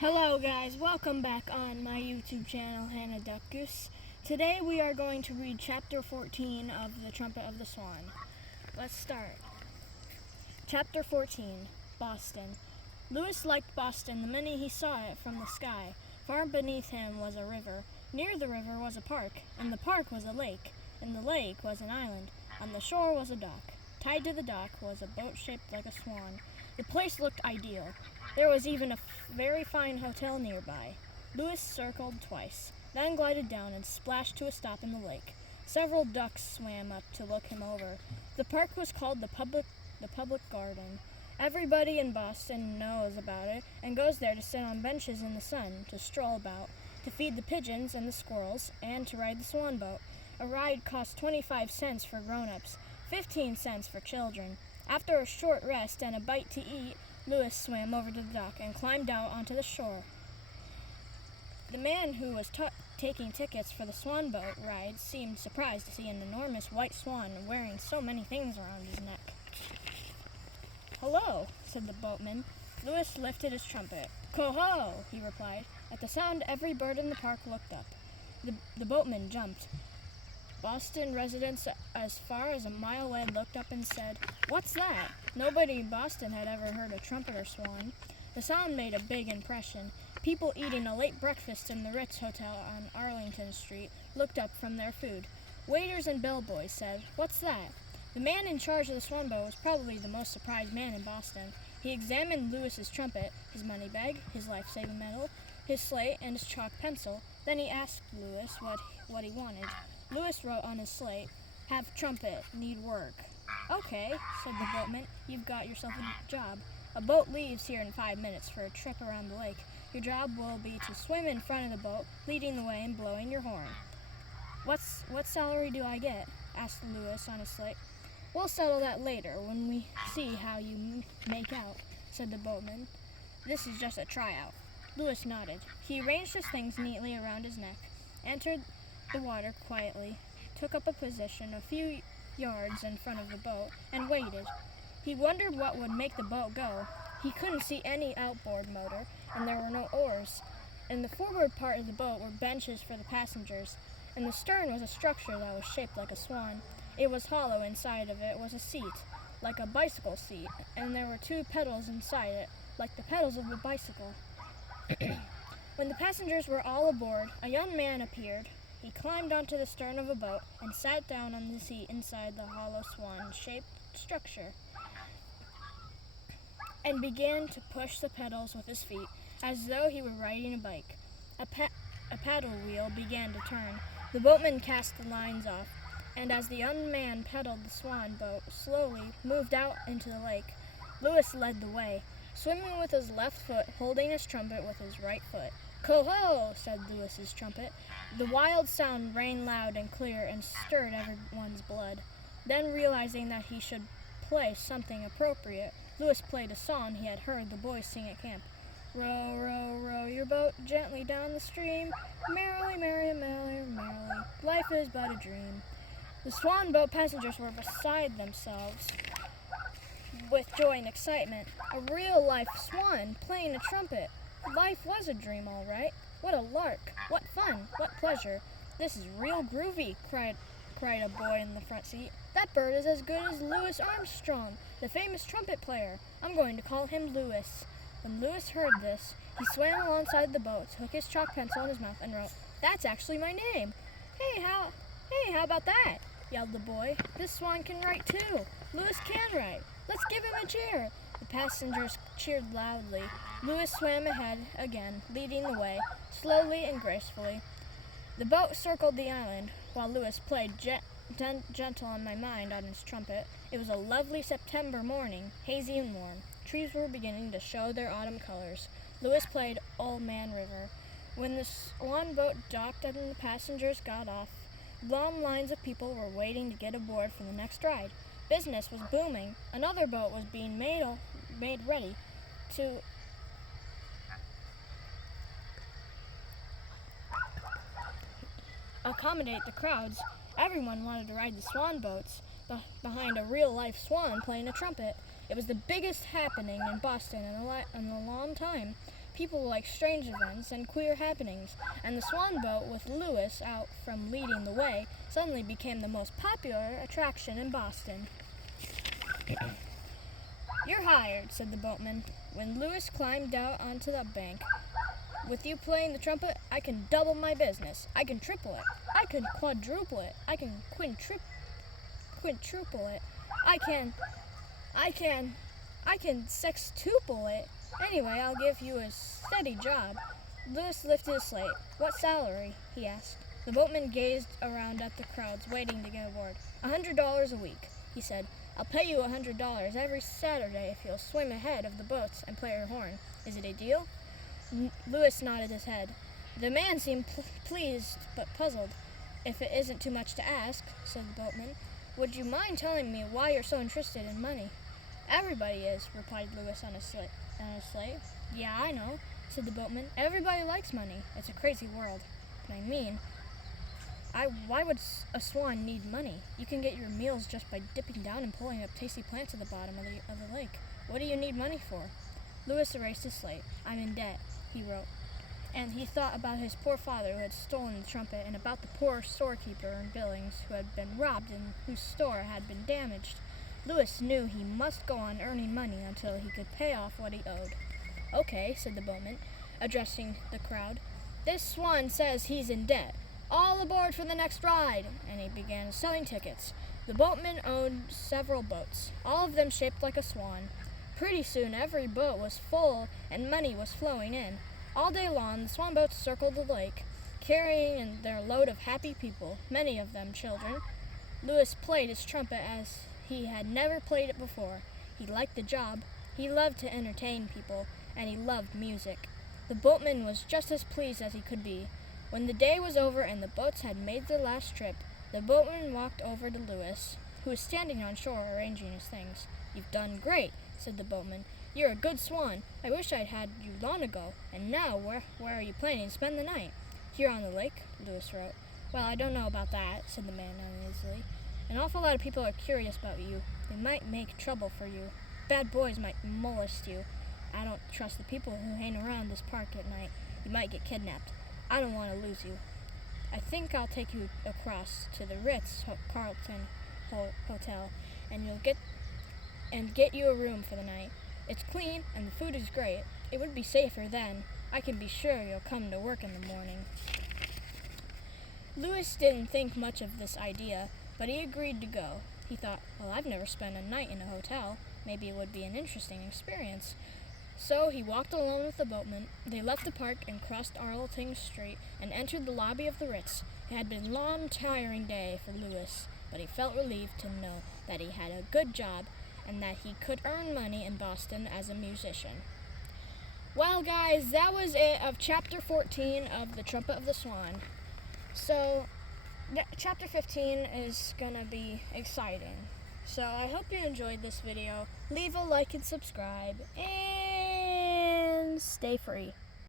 Hello guys, welcome back on my YouTube channel, Hannah Duck Goose. Today we are going to read chapter 14 of the Trumpet of the Swan. Let's start. Chapter 14, Boston. Lewis liked Boston the minute he saw it from the sky. Far beneath him was a river. Near the river was a park. In the park was a lake. In the lake was an island. On the shore was a dock. Tied to the dock was a boat shaped like a swan. The place looked ideal. There was even a very fine hotel nearby. Lewis circled twice, then glided down and splashed to a stop in the lake. Several ducks swam up to look him over. The park was called the public garden. Everybody in Boston knows about it and goes there to sit on benches in the sun, to stroll about, to feed the pigeons and the squirrels, and to ride the swan boat. A ride cost 25 cents for grown-ups, 15 cents for children. After a short rest and a bite to eat, Lewis swam over to the dock and climbed out onto the shore. The man who was taking tickets for the swan boat ride seemed surprised to see an enormous white swan wearing so many things around his neck. "Hello," said the boatman. Lewis lifted his trumpet. "Coho," he replied. At the sound, every bird in the park looked up. The boatman jumped. Boston residents as far as a mile away looked up and said, "What's that?" Nobody in Boston had ever heard a trumpet or swan. The sound made a big impression. People eating a late breakfast in the Ritz Hotel on Arlington Street looked up from their food. Waiters and bellboys said, "What's that?" The man in charge of the swan boat was probably the most surprised man in Boston. He examined Lewis's trumpet, his money bag, his life-saving medal, his slate, and his chalk pencil. Then he asked Lewis what he wanted. Lewis wrote on his slate, "Have trumpet, need work." "Okay," said the boatman, "you've got yourself a job. A boat leaves here in 5 minutes for a trip around the lake. Your job will be to swim in front of the boat, leading the way and blowing your horn." What salary do I get?" asked Lewis on his slate. "We'll settle that later when we see how you make out," said the boatman. "This is just a tryout." Lewis nodded. He arranged his things neatly around his neck, entered the water quietly, took up a position a few yards in front of the boat, and waited. He wondered what would make the boat go. He couldn't see any outboard motor, and there were no oars. In the forward part of the boat were benches for the passengers. In the stern was a structure that was shaped like a swan. It was hollow. Inside of it was a seat, like a bicycle seat, and there were 2 pedals inside it, like the pedals of a bicycle. When the passengers were all aboard, a young man appeared. He climbed onto the stern of a boat and sat down on the seat inside the hollow swan-shaped structure and began to push the pedals with his feet as though he were riding a bike. A paddle wheel began to turn. The boatman cast the lines off, and as the young man pedaled, the swan boat slowly moved out into the lake. Lewis led the way, swimming with his left foot, holding his trumpet with his right foot. "Coho," said Lewis's trumpet. The wild sound rang loud and clear and stirred everyone's blood. Then, realizing that he should play something appropriate, Lewis played a song he had heard the boys sing at camp. "Row, row, row your boat gently down the stream. Merrily, merrily, merrily, merrily, life is but a dream." The swan boat passengers were beside themselves with joy and excitement. A real-life swan playing a trumpet. Life was a dream, all right. What a lark! What fun! What pleasure! "This is real groovy," cried a boy in the front seat. "That bird is as good as Louis Armstrong, the famous trumpet player. I'm going to call him Louis." When Louis heard this, he swam alongside the boat, took his chalk pencil in his mouth, and wrote, "That's actually my name." Hey, how about that?" yelled the boy. "This swan can write too. Louis can write. Let's give him a cheer." The passengers cheered loudly. Lewis swam ahead again, leading the way, slowly and gracefully. The boat circled the island, while Lewis played Gentle on My Mind on his trumpet. It was a lovely September morning, hazy and warm. Trees were beginning to show their autumn colors. Lewis played Old Man River. When the swan boat docked and the passengers got off, long lines of people were waiting to get aboard for the next ride. Business was booming. Another boat was being made ready to accommodate the crowds. Everyone wanted to ride the swan boats behind a real-life swan playing a trumpet. It was the biggest happening in Boston in a long time. People like strange events and queer happenings, and the Swan boat with Lewis out from leading the way suddenly became the most popular attraction in Boston. "You're hired," said the boatman, when Lewis climbed out onto the bank. "With you playing the trumpet, I can double my business. I can triple it. I can quadruple it. I can quintuple it. I can sextuple it. Anyway, I'll give you a steady job." Lewis lifted his slate. "What salary?" he asked. The boatman gazed around at the crowds waiting to get aboard. $100 a week, he said. "I'll pay you $100 every Saturday if you'll swim ahead of the boats and play your horn. Is it a deal?" Lewis nodded his head. The man seemed pleased but puzzled. "If it isn't too much to ask," said the boatman, "would you mind telling me why you're so interested in money?" "Everybody is," replied Lewis on his slate. "Yeah, I know," said the boatman. "Everybody likes money. It's a crazy world. But I mean, why would a swan need money? You can get your meals just by dipping down and pulling up tasty plants at the bottom of the lake. What do you need money for?" Lewis erased his slate. "I'm in debt," he wrote. And he thought about his poor father who had stolen the trumpet, and about the poor storekeeper in Billings who had been robbed and whose store had been damaged. Lewis knew he must go on earning money until he could pay off what he owed. "Okay," said the boatman, addressing the crowd. "This swan says he's in debt. All aboard for the next ride!" And he began selling tickets. The boatman owned several boats, all of them shaped like a swan. Pretty soon every boat was full and money was flowing in. All day long the swan boats circled the lake, carrying in their load of happy people, many of them children. Lewis played his trumpet as he had never played it before. He liked the job, he loved to entertain people, and he loved music. The boatman was just as pleased as he could be. When the day was over and the boats had made their last trip, the boatman walked over to Lewis, who was standing on shore arranging his things. "You've done great," said the boatman. "You're a good swan. I wish I'd had you long ago. And now, where are you planning to spend the night?" "Here on the lake," Lewis wrote. "Well, I don't know about that," said the man uneasily. "An awful lot of people are curious about you. They might make trouble for you. Bad boys might molest you. I don't trust the people who hang around this park at night. You might get kidnapped. I don't want to lose you. I think I'll take you across to the Ritz-Carlton Hotel, and get you a room for the night. It's clean and the food is great. It would be safer then. I can be sure you'll come to work in the morning." Lewis didn't think much of this idea, but he agreed to go. He thought, "Well, I've never spent a night in a hotel. Maybe it would be an interesting experience." So he walked alone with the boatman. They left the park and crossed Arlington Street and entered the lobby of the Ritz. It had been a long, tiring day for Lewis, but he felt relieved to know that he had a good job and that he could earn money in Boston as a musician. Well, guys, that was it of Chapter 14 of The Trumpet of the Swan. So, Chapter 15 is going to be exciting. So, I hope you enjoyed this video. Leave a like and subscribe, and stay free.